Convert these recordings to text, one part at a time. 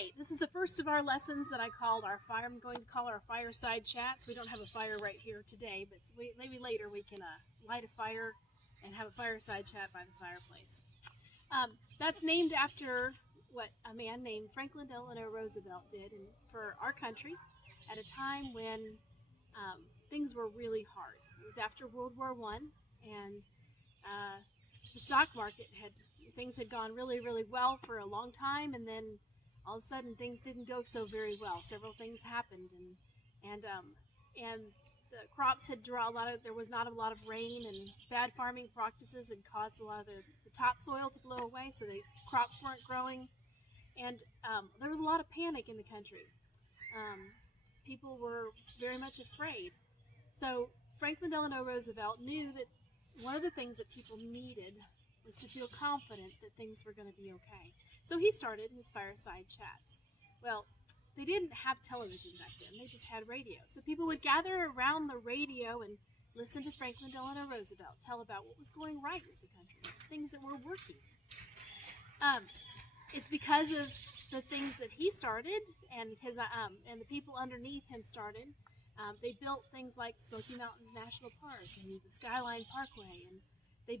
right, this is the first of our lessons that I'm going to call our Fireside Chats. We don't have a fire right here today, but maybe later we can light a fire and have a fireside chat by the fireplace. That's named after what a man named Franklin Delano Roosevelt did for our country at a time when things were really hard. It was after World War I, and the stock market things had gone really, really well for a long time, and then all of a sudden things didn't go so very well. Several things happened, and the crops had there was not a lot of rain, and bad farming practices had caused a lot of the topsoil to blow away, so the crops weren't growing, and there was a lot of panic in the country. People were very much afraid. So Franklin Delano Roosevelt knew that one of the things that people needed was to feel confident that things were going to be okay. So he started his fireside chats. Well, they didn't have television back then. They just had radio. So people would gather around the radio and listen to Franklin Delano Roosevelt tell about what was going right with the country, things that were working. It's because of the things that he started and the people underneath him started. They built things like Smoky Mountains National Park and the Skyline Parkway, and they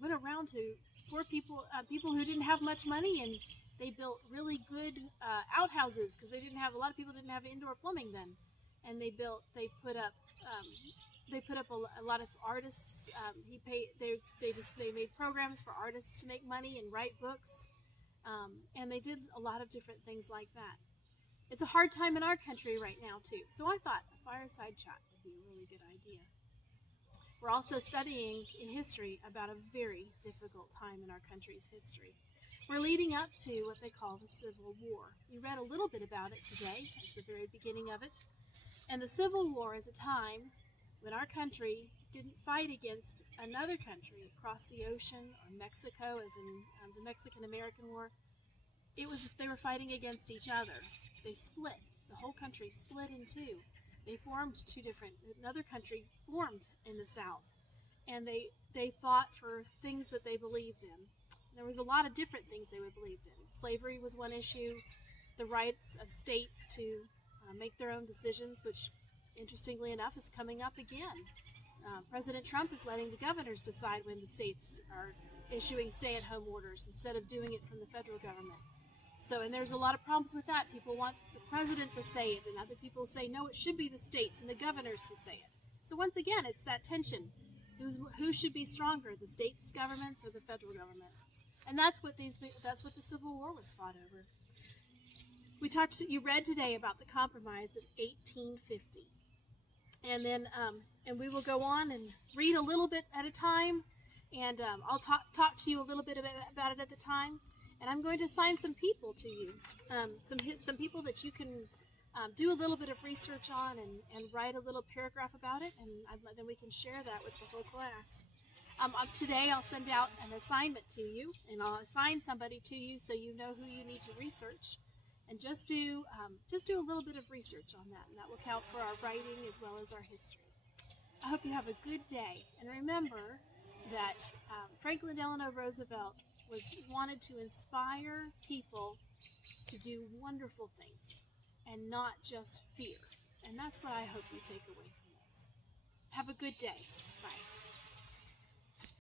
went around to poor people, people who didn't have much money, and they built really good outhouses because a lot of people didn't have indoor plumbing then, and they put up a lot of artists. They made programs for artists to make money and write books, and they did a lot of different things like that. It's a hard time in our country right now too, so I thought a fireside chat would be a really good idea. We're also studying in history about a very difficult time in our country's history. We're leading up to what they call the Civil War. We read a little bit about it today. It's the very beginning of it. And the Civil War is a time when our country didn't fight against another country across the ocean or Mexico, as in the Mexican-American War. They were fighting against each other. They split. The whole country split in two. They formed another country formed in the South, and they fought for things that they believed in. There was a lot of different things they believed in. Slavery was one issue, the rights of states to make their own decisions, which, interestingly enough, is coming up again. President Trump is letting the governors decide when the states are issuing stay-at-home orders instead of doing it from the federal government. And there's a lot of problems with that. People want the president to say it, and other people say, no, it should be the states and the governors who say it. So once again, it's that tension. Who should be stronger, the states' governments or the federal government? And that's what the Civil War was fought over. You read today about the Compromise of 1850. And then, and we will go on and read a little bit at a time, and I'll talk to you a little bit about it at the time. And I'm going to assign some people to you, some people that you can do a little bit of research on and write a little paragraph about it, and then we can share that with the whole class. Today I'll send out an assignment to you, and I'll assign somebody to you so you know who you need to research, and just do a little bit of research on that, and that will count for our writing as well as our history. I hope you have a good day, and remember that Franklin Delano Roosevelt wanted to inspire people to do wonderful things and not just fear. And that's what I hope you take away from this. Have a good day. Bye.